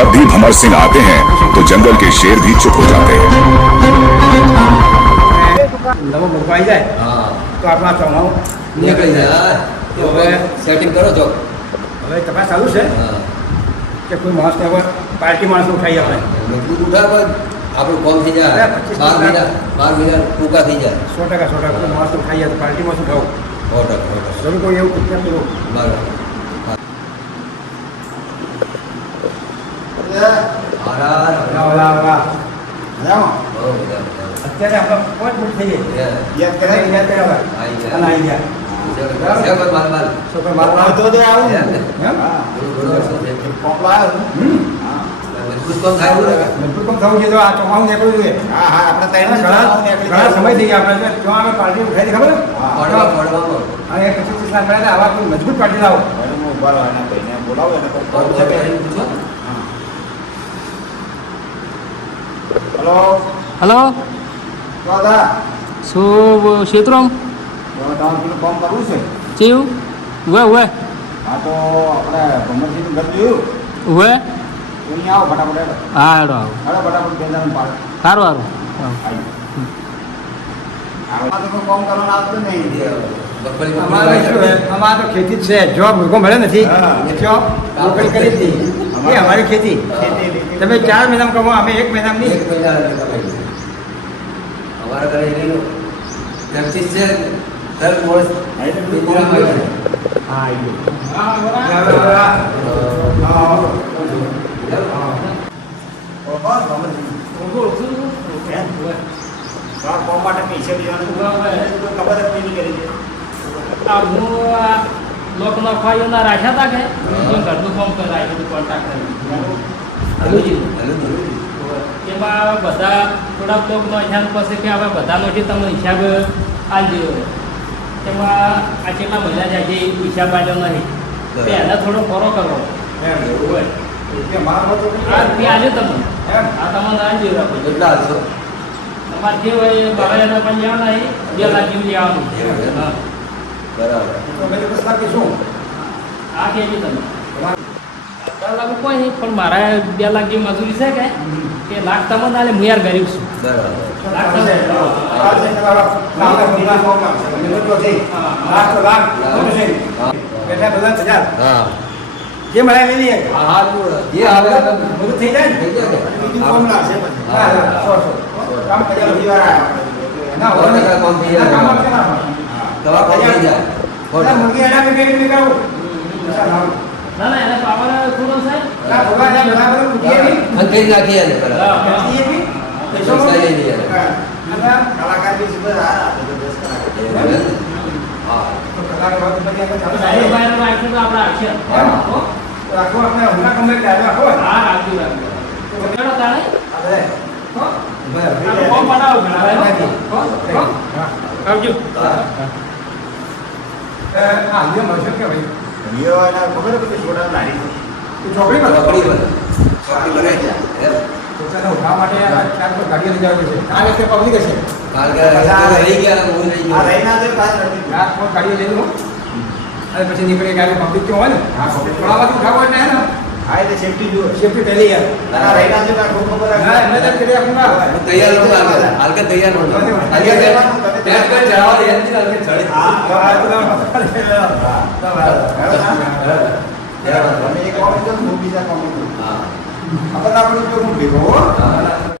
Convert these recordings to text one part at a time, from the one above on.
जब भी भंवर सिंह आते हैं तो जंगल के शेर भी चुप हो जाते हैं નવો મોકો આવી જાય હા તો આપણા ચોમાવું નીકળી જાય તો હવે સેટિંગ કરો છો હવે તપાસ ચાલુ છે હા કે કોઈ માણસને હવે પાર્ટી માણસ ઉઠાઈ આપણે મજબૂત ઉઠાવ પણ આપણું કોમ થઈ જાય અરે, પચીસ બાર કલાક. મહિના બાર મહિના ટૂંકા થઈ જાય સો ટકા સો ટકા કોઈ માણસ ઉઠાઈ જાય તો પાર્ટીમાં શું ખાવું સો ટકા સો ટકા જરૂર કોઈ એવું કૃત્ય કરવું બરાબર અત્યારે આપણે કોઈ મિનિટ થઈ ગઈ. યાદ કરાય યાદ કર્યા આઈ ગયા. અને આવી ગયા. મજબૂત પાર્ટી લાવો. બોલાવો એને બોલાવો પડવામાં. અને એક પચીસ ત્રીસ લાખ મળ્યા હતા. આવા કોઈ મજબૂત પાર્ટી લાવો બહુ બધા એમ પૂછો. હલો. હલો. દાદા. શું પેલું કરવું છે? કેવું? ઉવે ઉવે. હા તો આપણે ભમરજીનું ઘર જોયું? ઉવે. આવો ફટાફટ હા હેડો આવો. હેડો ફટાફટ બે જણ પાડ. સારું સારું. અમારે તો ખેતી જ છે. જોબ મળે નથી. હા. જો કરી હતી. એ અમારી ખેતી. તમે ચાર મહિનામાં કમાવો અમે એક મહિનામાં એક નહીં મહિના એટલે કમાઈ. અમારા ઘરે એનો પ્રેક્ટિસ છે દર વર્ષ પિંજરામાં જાય. હા આવી ગયું. આ હું. આ લોકનો ખવાઈઓના રાખ્યા હતા કે? ઘરનું કામ કરાય બધું કોન્ટ્રાક્ટ કરી. એમાં બધા થોડાક લોક નો હિસાબ પાસે કે હવે બધાનો જે તમે હિસાબ આલજો એમાં આ કેટલા મજા જાય છે એ હિસાબ આલ્યો નહીં. એને થોડો ફોરો કરવો. તમને? તમારે જે હોય બારે પણ લેવાના બે લાખ જેવું લેવાનું. બરાબર. તો મેં કીધું. આ કેજો તમે. ચાર લાખ કોઈ નહીં પણ મારા બે લાખ જેવી મજૂરી છે કે? કે લાખ તમને નાલે હું યાર ગરીબ છું. તમે જે મળે લઈ લઈએ. હા હા જે આવે બધું થઈ જાય થઈ જાય. બીજું કામ ના છે. હા, હા, સો, સો. કામ કર્યા પછી વાર ના, સો કામ થઈ જાય. ના, ના. દવા કરી જાય. ના, મુરગી એના બી કેવી રીતે કરવું? ના, ના. ના ના એને પાવર થોડો છે ના, ભગવાન ના બરાબર મૂકીએ નહીં. અને કરી નાખીએ એને બરાબર. હા. મૂકીએ નહીં. પૈસો પૈસા લઈ લઈએ. હા. અને કલાકાર બી super આ, આ તો best કલાકાર. એવું ને? હા તો કલાકાર વાત બધી આપણે ચાલુ સાહેબ થાય. ભાઈ રાખશું તો આપણે રાખશે એમ? તો રાખો આપણે હમણાં કમ્પ્લીટ આજે રાખો. હા રાખજો રાખજો તો કેળો તાણે આ બધે. હો? બરાબર. આ ફોર્મ બનાવો ઘણા હો? હો? આવજો એ, આ લીધો મળશે કે ભાઈ? તું ચોકડી પર? ચોકડી પર. ચોકડી પર આવી જાય. એમ. પોતાને ઉઠાવવા માટે ચાર તો ગાડીઓ લઈ પડશે. આ વખતે public હશે. કારણ કે રસ્તે રહી ગયા ને હું હોય ને આ કોઈ ગાડીઓ લઈ લો. અને પછી public તો. ના, કરી આપું ના. તૈયાર હાલ કે- હાલ કે તૈયાર નો હાલ કે પેટ- પેટ પર ચઢાવવા દે એમ હાલ કે ચડી. તો આ તો હા. આપણને આપણું જો હું. હા.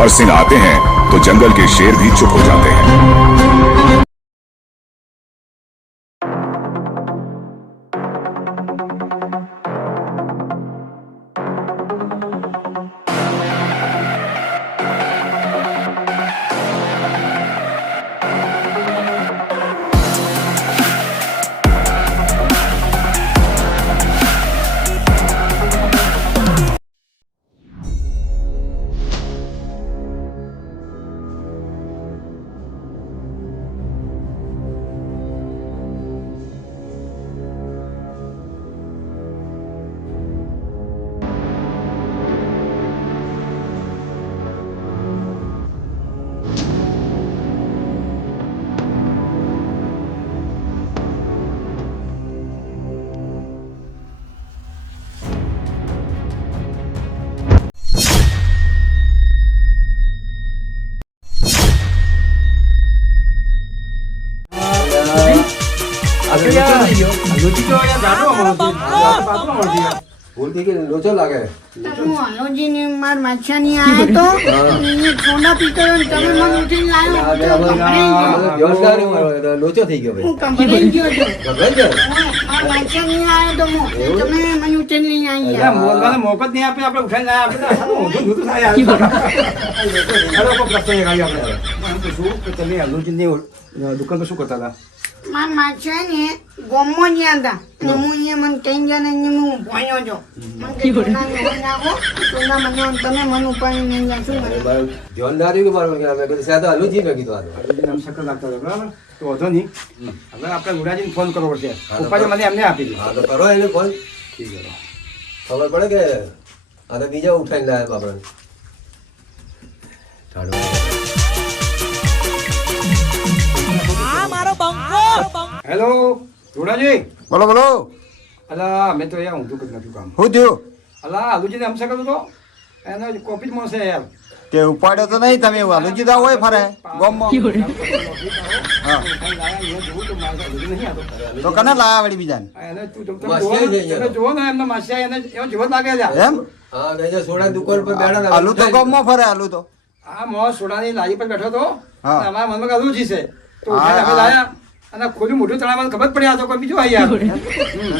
जब भी भंवर सिंह आते हैं तो जंगल के शेर भी चुप हो जाते हैं આ પાતળો મળતી. ભૂલ થઈ ગઈ ને, લોચો લાગે હું માર માછાની આયો તો એને સોડા પીતો ને તમે મને ઉઠીને લાવ્યો. જોરદાર લોચો થઈ ગયો ભાઈ હું ગભરાઈ ગયો હતો. ગભરાઈ ગયો? માર માછાની આયો તો તમે મને ઉઠીને લઈને આવી એટલે ગયા. બોલવાનો મોકો જ નહીં આપે આપણે ઉઠાઈને ના આપે ઊંધું ઊંધું થાય યાર. હેલો, પ્રશ્ન એ કાઢી આપણે. હું તમે અલ્લુજીની દુકાન પર શું કરતા હતા માર માછાને ગોમો ગયા હતા ને હું અહીંયા મને કઈ ગયા ને હું ભણ્યો છો મને કે સોનાને હોય નાખો સોના મને તમે મને ઉપાડીને લઈ ગયા શું મને મારું ધ્યાન ના રહ્યું કે મારું કે મેં કીધું સાદા હલુજી મેં કીધું આ તો. નામ શકલ લાગતા હતા બરાબર? તો વાંધો નહીં. હવે આપણે ગુડાજીને ફોન કરવો પડશે. હા, મને એમને આપી દીધું હા તો કરો એને ફોન ઠીક છે ખબર પડે કે આ તો બીજા ઉઠાઈને લાયા આપણે ઠાડો. હેલો ગુડાજી બોલો બોલો. અલા મેં તો યાર ઊંધું કરી નાખ્યું કામ. શું થયું? અલા આલુજીને આમ શકતો હતો એને કોપી જ મળશે યાર તે ઉપાડ્યો તો નહીં તમે આલુજી તો હોય ફરે. ગોમમાં. હા. તો કને લાયા વળી બીજાને? એને તું જોવો ને, એમને માસિયા એને એવો જેવો જ લાગે છે. એમ? હા સોડા દુકાન પર બેઠા આલુ તો ગોમમાં ફરે આલુ તો. આ મો સોડાની લારી પર બેઠો હતો. હા. અમારા મનમાં અલુજી છે. તો અમે લાયા. અને ખોલ્યું મોઢું તળાવ ખબર પડી આ તો કોઈ બીજો આવી. આવે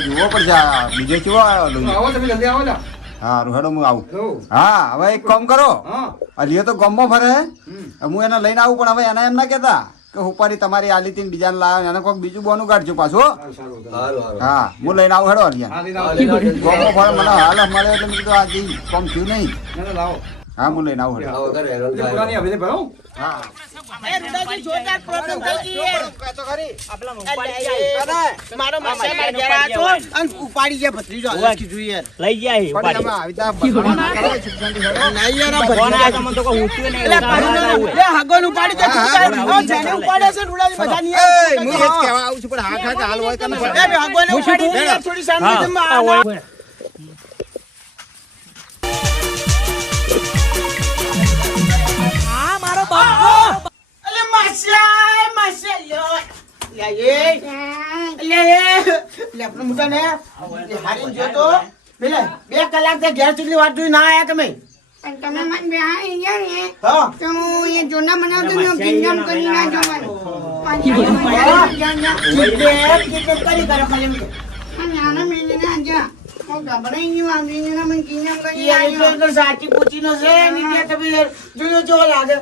જુઓ પડશે બીજો કેવો આવ્યો આવો તમે જલ્દી આવો હા રોહેડો હું આવું. હા હવે એક કામ કરો. હા. અલીએ તો ગમો ફરે. હું એને લઈને આવું પણ હવે એને એમ ના કેતા કે હુપારી તમારી આલી થી બીજાને લાવે એને કોઈક બીજું બોનું કાઢજો પાછું હો. હા હું લઈને આવું હેડો અલિયા ગમો ફરે મને હાલ મળે એટલે મેં કીધું આ કોમ થયું નહીં. લાવો. હા. હું. લઈને આવું જોરદાર પ્રોબ્લેમ થઈ ગઈ એ તો પુરાની આપલા ઉપાડી જાય. મારો માસા મારા ઘેર હતો અને ઉપાડી ગયા ભત્રીજો હાલત કી જોઈએ. લઈ જાય ઉપાડી. એમાં આવી તા ભગવાન કરે છે, શાંતિ નહીં યાર, આ ફોન ભત્રીજો. આવ્યો તો મને તો કોઈ ઊંચું નહીં, એટલે હગોને ઉપાડી દે, તું જેને ઉપાડે છે રુડાજી મજા નહીં આવે. હું એ જ કહેવા આવું છું પણ હા ખા હાલ હોય કે ન એ હગોને ઉપાડી થોડી શાંતિથી હા, માં બે કલાક ઘેર સુધી વાત ના આયા તમે તમે મને બેહાડી ગયા ને તો હું એ સાચી પૂછીનો છે ને છે. જ લાગે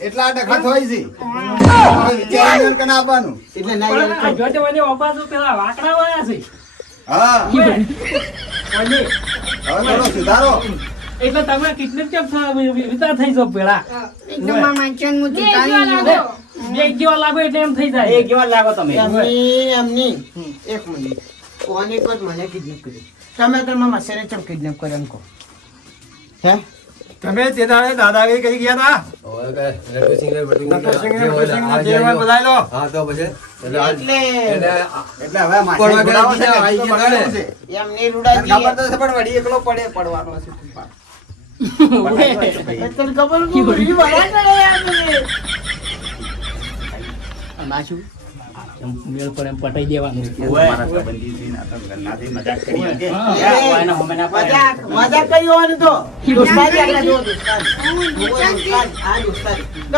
એટલા ડખા થોઈ છે. પેલા વાકડા વાળા છે. હા. સુધારો. તમે કિડનેપ કેમ વિચાર થઈ જાવ પેલા? બે જેવા લાગો એટલે એમ થઈ જાય. એક કેવા લાગો તમે? એમની એમની એક મિનિટ. કોને કોઈ મને કિડનેપ કર્યું? તમે તો મારા ચમ કિડનેપ કર્યો એમ કહો. હે? તમે તે દાડે દાદાગીરી કરી ગયા હતા ખબર એમ મેળ પર એમ પટાઈ દેવાનું.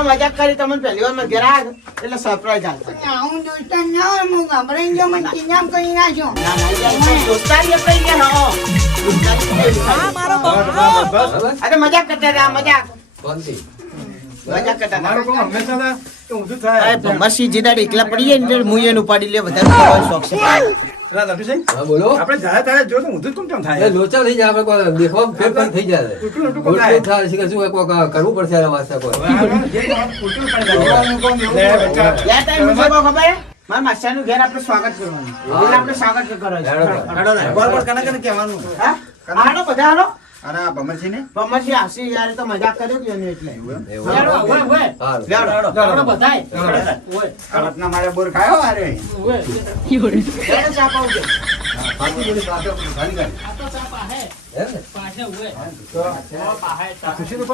મજાક કરી તમને પહેલી વાર મારા એટલે સરપ્રાઈઝ આપશે આવું દોસ્ત ના હોય હું ગભરાઈ મને કિડનેપ કરી નાખ્યો ના ના યાર, તો દોસ્તારી આપણે અહીંયા હો. દોસ્તારી આપણે બરાબર? અરે મજાક કરતા મજાક. એકલા પડી ને હું એને ઉપાડી લે વધારે શોખ છે પેલા લડુસિંહ, હા બોલો. આપણે જાય ત્યારે જો તો ઊંધું કેમ કેમ થાય? લોચા થઈ જાય આપણે કોઈ દેખવામાં ફેરફાર થઈ જાય. ઉલટું ઉલટું કોમ ઉલટું થાય. થાય છે કે શું કોઈ કરવું પડશે આના વાસ્તે કોઈ. આ ખબર ઘેર આપણે સ્વાગત કરવાનું. આપણે સ્વાગત કરવાનું કહેવાનું? હા? બધા યાર તો મજાક કર્યો કે એને એટલે. બધાય. મારે બોર ખાયો ચા પાઉં બોલી ખાલી. આ તો ચા પાહે. પાહે. તો ચા. ખુશીનું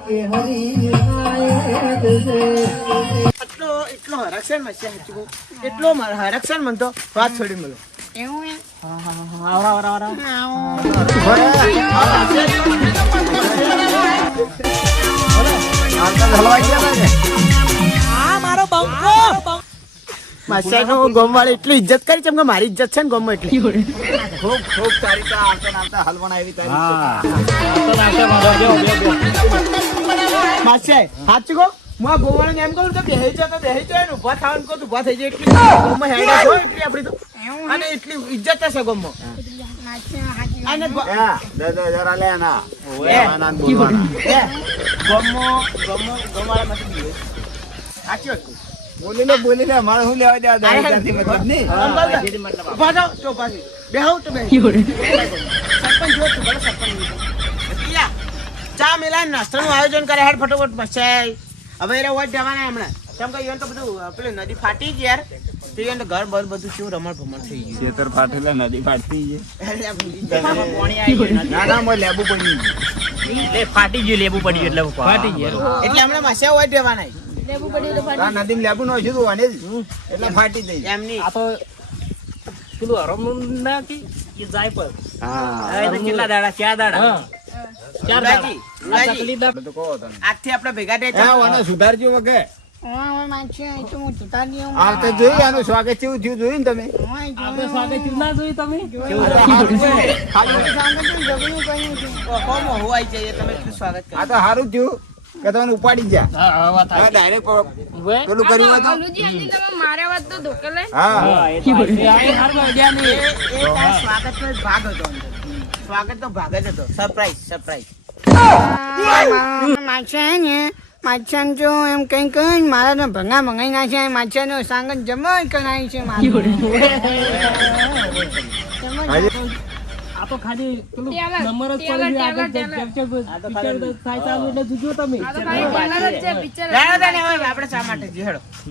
કે? એટલો એટલો છે માર- હરખ છે મને તો વાત છોડી મળો. એવું મારો માસ્ટર નો ગોમવાળે એટલી ઇજ્જત કરી છે એમ કે મારી ઇજ્જત છે ને ગોમમાં એટલી? ખૂબ ખૂબ તારી તો આવતા આવતા હલવાના એવી તારી. માસ્ટર સાચું કહું? હું આ ગોવાળાને એમ કહું તો બેહી જાઓ તો બેહી જાઓ ને ઊભા થવાનું કહું તો થઈ જાય એટલી ગોમમાં હેડે છો એટલી આપણી તો. અને ઇજ્જત હશે ગોમમાં. સાચી વાત કહું. બોલી લે બોલી લે મારે શું લેવા દેવા દારૂ ત્યાંથી મતલબ નહીં? ઊભા થાઓ, તો પાછી બેહો તો બેહી. સરપંચ જો તું, ભલે સરપંચ. ચા મેલા નાસ્તાનું આયોજન કરે હેડ ફટોફટ મચાય હવે એ વોટ જવાના હમણાં. કેમ કે તો બધું પેલું નદી ફાટી ગઈ યાર. તો ઘર બર બધું શું રમણ ભમણ થઈ ગયું. ખેતર ફાટેલા નદી ફાટતી છે ના આ લેબુ પડી ગયું. ફાટી ગયું લેબુ પડી ગયું. ફાટી ગયું. એટલે હમણાં માસ્યા હોય જવાના નદીમાં લેબુ નો છે તું એટલે ફાટી જઈ એમની આ તો પેલું હરમનું ના કે જાય પર. હા. કેટલા દાડા? ચાર દાડા. ચાર દાડા. ઉલાજી, આ ઉલાજી. ચકલી દા- તો કહો તમે. આજથી આપણે ભેગા થયા સુધારજો વગે. ઓય, ઓય, માચ્યા, એ તો હું જતા રહ્યો. આ વખતે જોયું આનું સ્વાગત કેવું થયું જોયું ને તમે. સ્વાગત ના જોયું તમે. સ્વાગત આ તો સારું થયું. કે ઉપાડી ગયા. હા હા વાત આ ડાયરેક્ટ પેલું કર્યું હતું? તમે મારે વાત તો ધોકે લે. હા. એ તો સાચી. આ એ હારું idea એ નહીં. એ તારા ભાગ હતો સ્વાગત તો ભાગ જ હતો. સરપ્રાઈઝ સરપ્રાઈઝ માછા હે ને માછાને જો એમ કઈ કઈ મારા તો ભંગા ભંગાઈ નાખ્યા માછાનો સાંગત જમા કરાય છે મારી. તો ખાલી પેલું નંબર જ પડી થાય ચાલુ એટલે જોજો તમે. આ તો ખાલી ટેલર જ છે પિક્ચર આપણે શા માટે જી હેડો